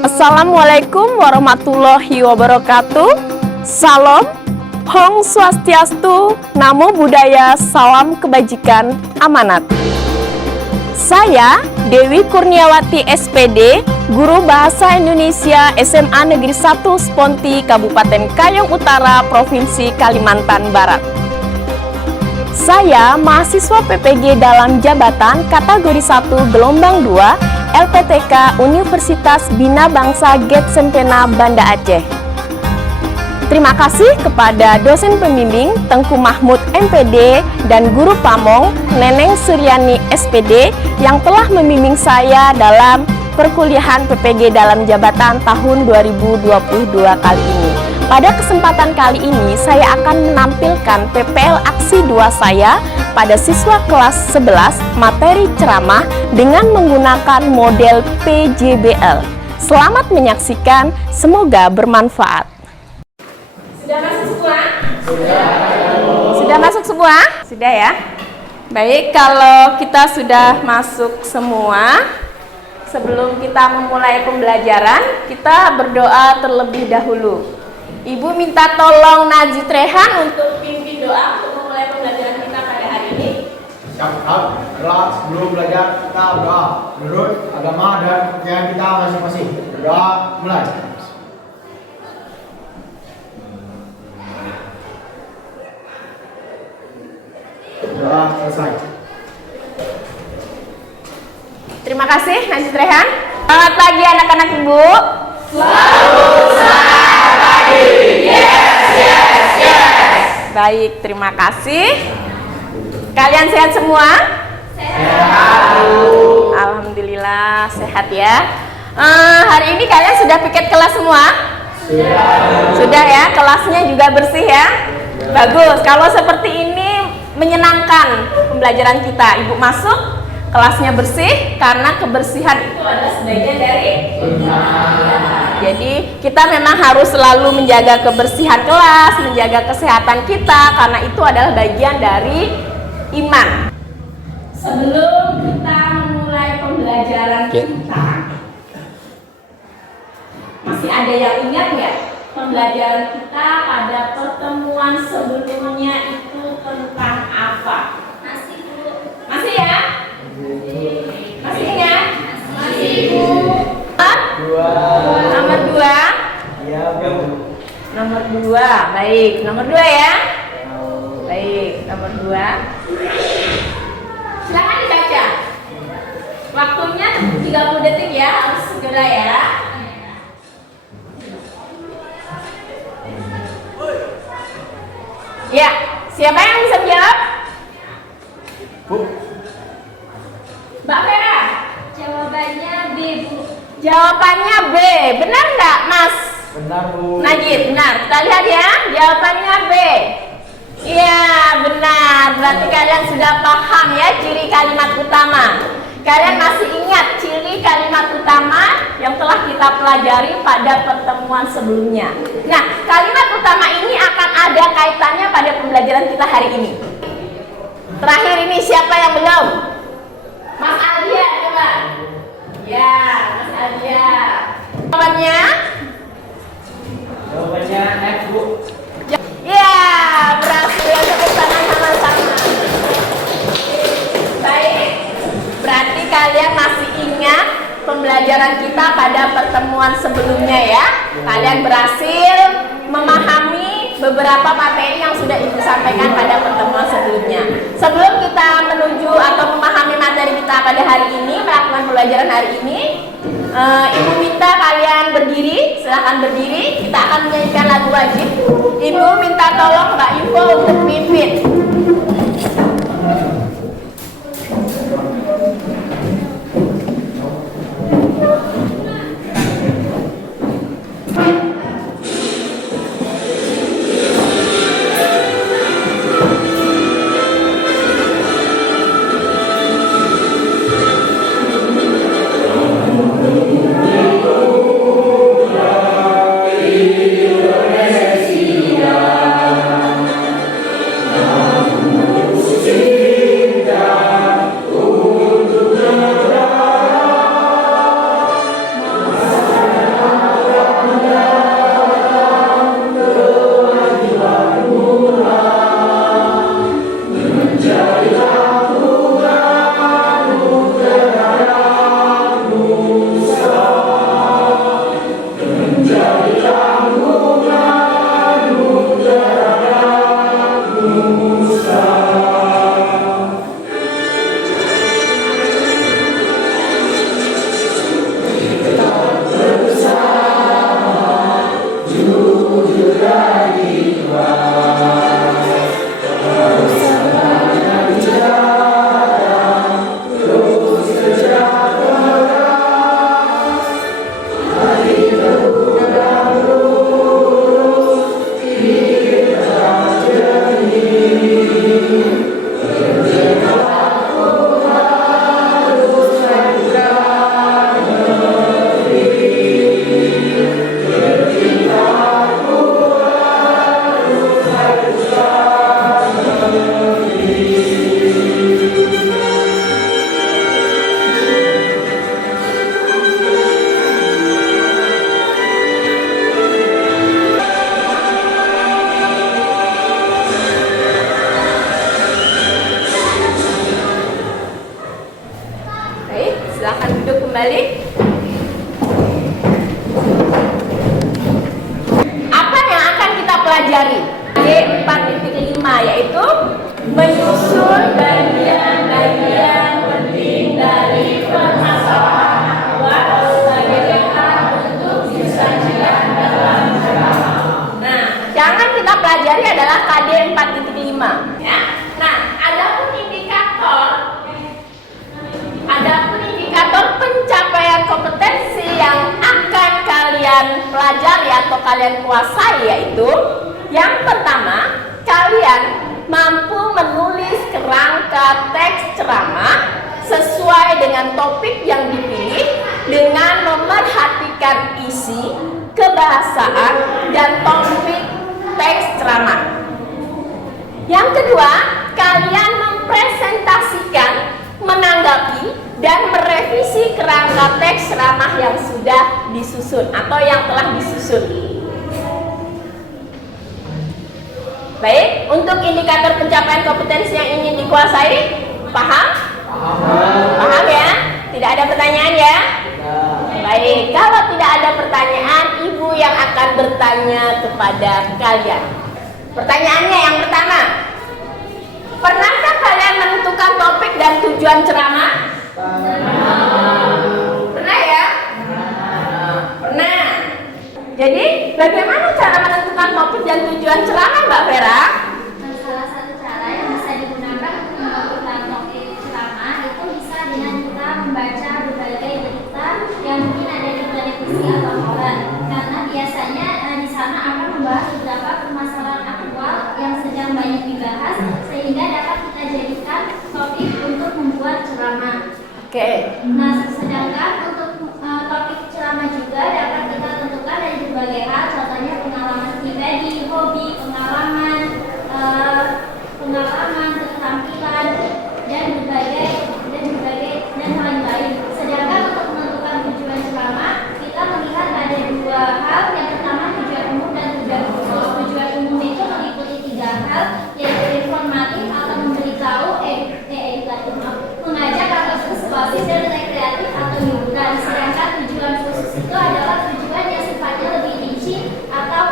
Assalamualaikum warahmatullahi wabarakatuh. Salam, Om Swastiastu, Namo Buddhaya, salam kebajikan, amanat. Saya Dewi Kurniawati SPD, Guru Bahasa Indonesia SMA Negeri 1 Sponti, Kabupaten Kayong Utara, Provinsi Kalimantan Barat. Saya mahasiswa PPG dalam jabatan kategori 1 gelombang 2 LPTK Universitas Bina Bangsa Getsempena Banda Aceh. Terima kasih kepada dosen pembimbing Tengku Mahmud MPD dan Guru Pamong Neneng Suryani SPD yang telah membimbing saya dalam perkuliahan PPG dalam jabatan tahun 2022 kali ini. Pada kesempatan kali ini saya akan menampilkan PPL Aksi 2 saya pada siswa kelas 11 materi ceramah dengan menggunakan model PJBL. Selamat menyaksikan, semoga bermanfaat. Sudah masuk semua? Sudah masuk semua? Sudah ya? Baik, kalau kita sudah masuk semua, sebelum kita memulai pembelajaran, kita berdoa terlebih dahulu. Ibu minta tolong Najib Rehan untuk pimpin doa untuk memulai pembelajaran kita pada hari ini. Siap, kelas sebelum belajar kita berdoa menurut agama dan kepercayaan kita masing-masing. Berdoa mulai. Doa selesai. Terima kasih Najib Rehan. Selamat pagi anak-anak Ibu. Selamat pagi. Yes. Baik, terima kasih. Kalian sehat semua? Sehat. Alhamdulillah sehat ya. Hari ini kalian sudah piket kelas semua? Sudah ya, kelasnya juga bersih ya? Bagus, kalau seperti ini menyenangkan pembelajaran kita. Ibu masuk, kelasnya bersih, karena kebersihan itu adalah sebagian dari iman. Jadi kita memang harus selalu menjaga kebersihan kelas, menjaga kesehatan kita, karena itu adalah bagian dari iman. Sebelum kita memulai pembelajaran kita, masih ada yang ingat nggak pembelajaran kita pada pertemuan sebelumnya itu tentang apa? Masih, Bu. Masih ya? Masih ingat? Masih, Bu. Nomor 2. Iya, Bu. Nomor 2. Baik, nomor 2 ya. Baik, nomor 2. Silakan dibaca. Waktunya 30 detik ya, harus segera ya. Ya, siapa yang bisa menjawab? Bu. Mbak Vera. Jawabannya B, Bu. Jawabannya B. Benar nggak, Mas? Benar, Bu. Najib, benar. Kita lihat ya, jawabannya B. Iya, benar. Berarti kalian sudah paham ya ciri kalimat utama. Kalian masih ingat ciri kalimat utama yang telah kita pelajari pada pertemuan sebelumnya. Nah, kalimat utama ini akan ada kaitannya pada pembelajaran kita hari ini. Terakhir ini siapa yang belum? Mas Alia, coba. Ya, Mas Alia. Jawabannya? Jawabannya F, Bu. Ya, berhasil. Tepuk tangan sama-sama. Baik, berarti kalian masih ingat pembelajaran kita pada pertemuan sebelumnya ya. Kalian berhasil memahami beberapa materi yang sudah Ibu sampaikan pada pertemuan sebelumnya. Sebelum kita menuju atau memahami materi kita pada hari ini, melakukan pembelajaran hari ini, Ibu minta kalian berdiri, silahkan berdiri. Kita akan menyanyikan lagu wajib. Ibu minta tolong Mbak Info untuk pimpin. atau kalian kuasai, yaitu yang pertama, kalian mampu menulis kerangka teks ceramah sesuai dengan topik yang dipilih dengan memerhatikan isi, kebahasaan, dan topik teks ceramah. Yang kedua, kalian mempresentasikan, menanggapi, dan merevisi kerangka teks ceramah yang sudah disusun atau yang telah disusun. Baik, untuk indikator pencapaian kompetensi yang ingin dikuasai, paham? Paham ya? Tidak ada pertanyaan ya? Baik, kalau tidak ada pertanyaan, Ibu yang akan bertanya kepada kalian. Pertanyaannya yang pertama, pernahkah kalian menentukan topik dan tujuan ceramah? Pernah ya? Pernah. Jadi, bagaimana cara menentukan topik dan tujuan ceramah, Mbak Vera? Salah satu cara yang bisa digunakan untuk menentukan topik ceramah itu bisa dengan kita membaca berbagai berita yang mungkin ada di televisi atau koran. Karena biasanya di sana akan membahas beberapa permasalahan aktual yang sedang banyak dibahas, sehingga dapat kita jadikan topik untuk membuat ceramah. Oke. Nah, sedangkan untuk topik ceramah juga dapat kita tentukan dari berbagai hal, contohnya pengalaman pribadi, hobi, pengalaman, keterampilan, dan berbagai dan lain-lain. Sedangkan untuk menentukan tujuan ceramah, kita melihat ada dua hal. Yang pertama tujuan umum dan tujuan khusus. Tujuan umum itu meliputi tiga hal, yaitu informatif atau memberitahu, edukatif, mengajak atau persuasif, dan rekreatif atau hiburan. Sedangkan tujuan khusus itu adalah tujuan yang sifatnya lebih rinci atau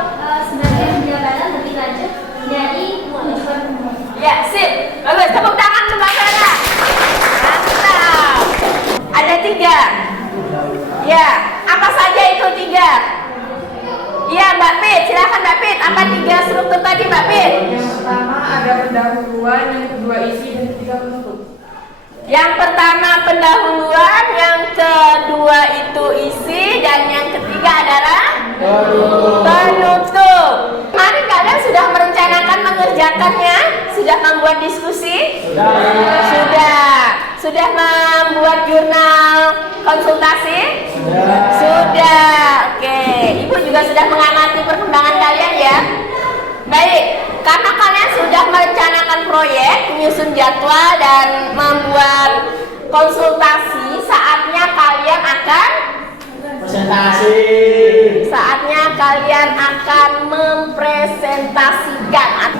sebagai penjabaran lebih lanjut dari tujuan umum. Ya, sip. Bagus, tepuk tangan untuk Mbak Vera. Mantap. Ada tiga. Ya, apa saja itu tiga? Iya, Mbak Pit. Silakan Mbak Pit. Apa tiga struktur tadi, Mbak Pit? Yang pertama ada pendahuluan, yang kedua isi, dan ketiga penutup. Yang pertama pendahuluan, yang kedua itu isi, dan yang ketiga adalah penutup. Kemarin kalian sudah merencanakan mengerjakannya? Sudah membuat diskusi? Sudah membuat jurnal konsultasi? Sudah. Oke, Ibu juga sudah mengamati perkembangan kalian ya. Baik, karena kalian sudah merencanakan proyek, menyusun jadwal, dan membuat konsultasi, saatnya kalian akan Presentasi. Saatnya kalian akan mempresentasikan.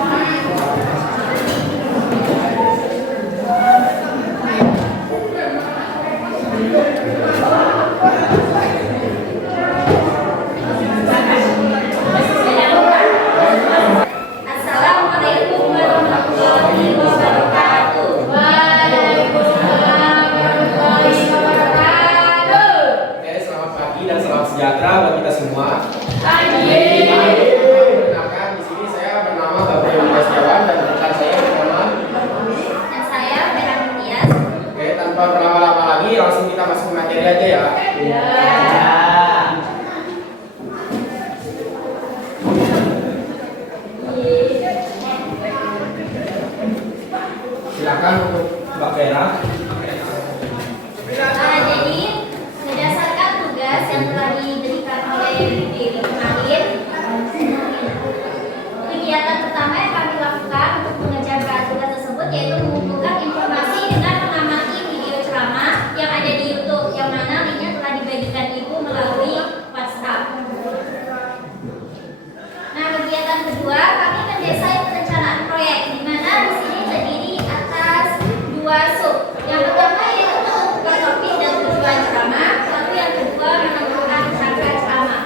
Assalamualaikum warahmatullahi wabarakatuh. Waalaikumsalam warahmatullahi wabarakatuh. Oke, selamat pagi dan salam sejahtera buat kita semua. Pagi. Perkenalkan, di sini saya bernama Bapak Yuda Setiawan dan rekan saya bernama. Dan saya Vera Mutias. Oke, tanpa berlama-lama lagi, langsung kita masuk ke materi aja ya. Silakan untuk Mbak Vera. Jadi berdasarkan tugas yang telah diberikan oleh Dewi kemarin, kegiatan pertama yang kami lakukan untuk mengerjakan tugas tersebut yaitu mengumpulkan informasi dengan mengamati video ceramah yang ada di YouTube, yang mana linknya telah dibagikan Ibu melalui WhatsApp. Nah, kegiatan kedua kami mendesain perencanaan proyek, di mana di sini terdiri atas dua sub. Yang pertama yaitu menentukan topik dan tujuan ceramah, lalu yang kedua menentukan kerangka ceramah.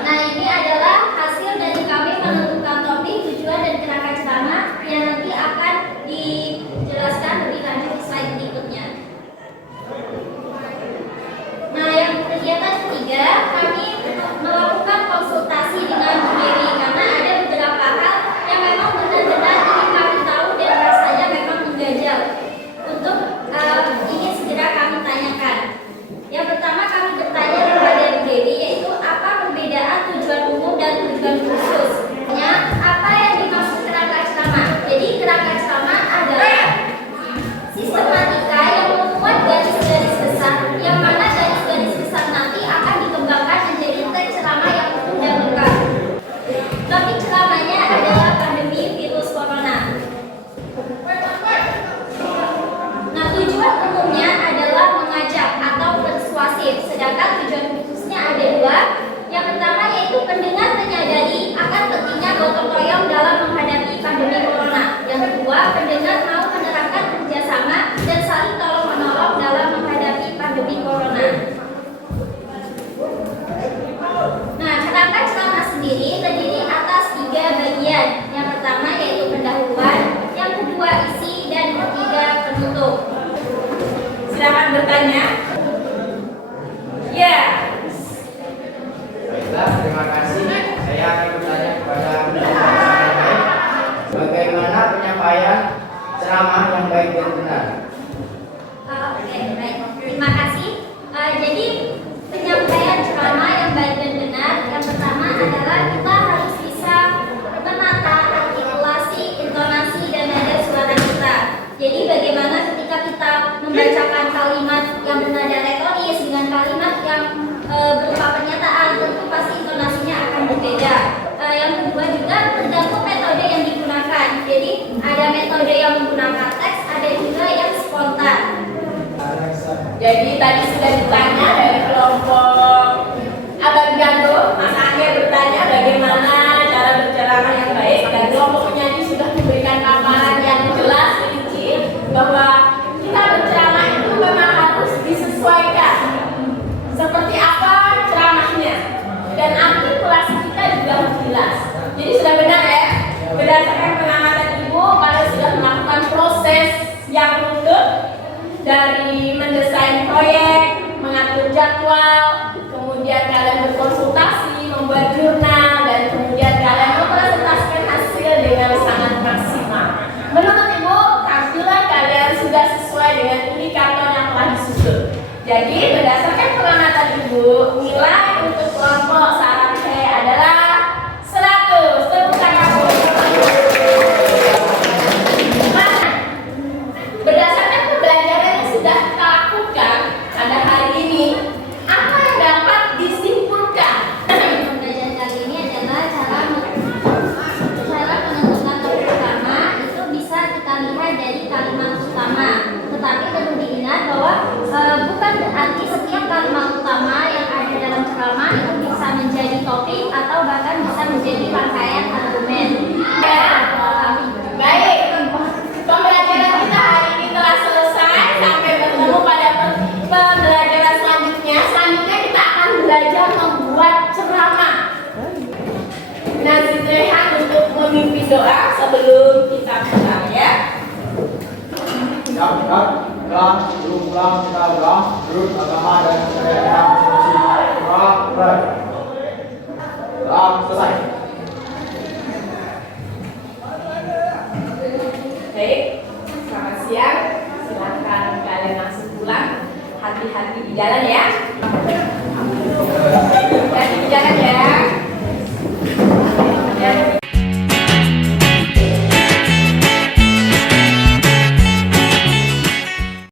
Nah, ini adalah hasil dari kami menentukan topik, tujuan, dan kerangka ceramah yang nanti akan dijelaskan lebih lanjut di slide berikutnya. Nah, yang kegiatan ketiga kami melakukan konsultasi dengan Bu Dewi karena ada beberapa hal yang memang benar-benar ingin kami tahu dan rasanya memang mengganjal untuk ingin segera kami tanyakan. Yang pertama kami bertanya kepada Bu Dewi yaitu apa Nah, kerangka ceramah sendiri terdiri atas 3 bagian. Yang pertama yaitu pendahuluan, yang kedua isi, dan ketiga penutup. Silakan bertanya. Ya. Baiklah, terima kasih. Saya akan bertanya kepada penyampaian baik. Bagaimana penyampaian ceramah yang baik dan benar? Oke, baik. Terima kasih. Jadi penyampaian ceramah yang baik dan benar, yang pertama adalah kita harus bisa menata artikulasi, intonasi, dan nada suara kita. Jadi bagaimana ketika kita membacakan kalimat yang bernada retoris dengan kalimat yang berupa pernyataan, tentu pasti intonasinya akan berbeda. Yang kedua juga tergantung metode yang digunakan. Jadi ada metode yang menggunakan teks, ada juga yang spontan. Jadi tadi sudah ditanya dari kelompok Abang Janto, Mas Angger bertanya bagaimana cara berceramah yang baik, dan kelompok penyanyi sudah memberikan paparan yang jelas rinci bahwa kita berceramah itu memang harus disesuaikan seperti apa ceramahnya, dan artikulasi kita juga harus jelas. Jadi sudah benar ya, berdasarkan pengamatan Ibu, kalian sudah melakukan proses yang runtut dari mendesain proyek, mengatur jadwal, kemudian kalian berkonsultasi, membuat jurnal, dan kemudian kalian mempresentasikan hasil dengan sangat maksimal. Menurut Ibu, tampilan kalian sudah sesuai dengan indikator yang telah disusun. Jadi berdasarkan pengamatan Ibu, nilai untuk kelompok syarat C adalah 100. Tepuk tangan. Berdasarkan pembelajaran yang sudah kita lakukan pada hari ini, apa yang dapat disimpulkan? Pembelajaran kali ini adalah cara menentukan topik utama itu bisa kita lihat dari kalimat utama. Tetapi perlu diingat bahwa bukan berarti setiap kalimat utama yang ada dalam ceramah itu bisa menjadi topik atau bahkan bisa menjadi rangkaian argumen. Baik, pembelajaran kita hari ini telah selesai. Sampai bertemu pada pembelajaran selanjutnya. Selanjutnya kita akan belajar membuat ceramah. Nazir Rehan untuk memimpin doa sebelum kita mulai ya. Siap, kelas, ulang, kita ulang, menurut agama dan syariat masing-masing. Selesai. Baik, selamat siang. Silakan kalian langsung pulang. Hati-hati di jalan ya.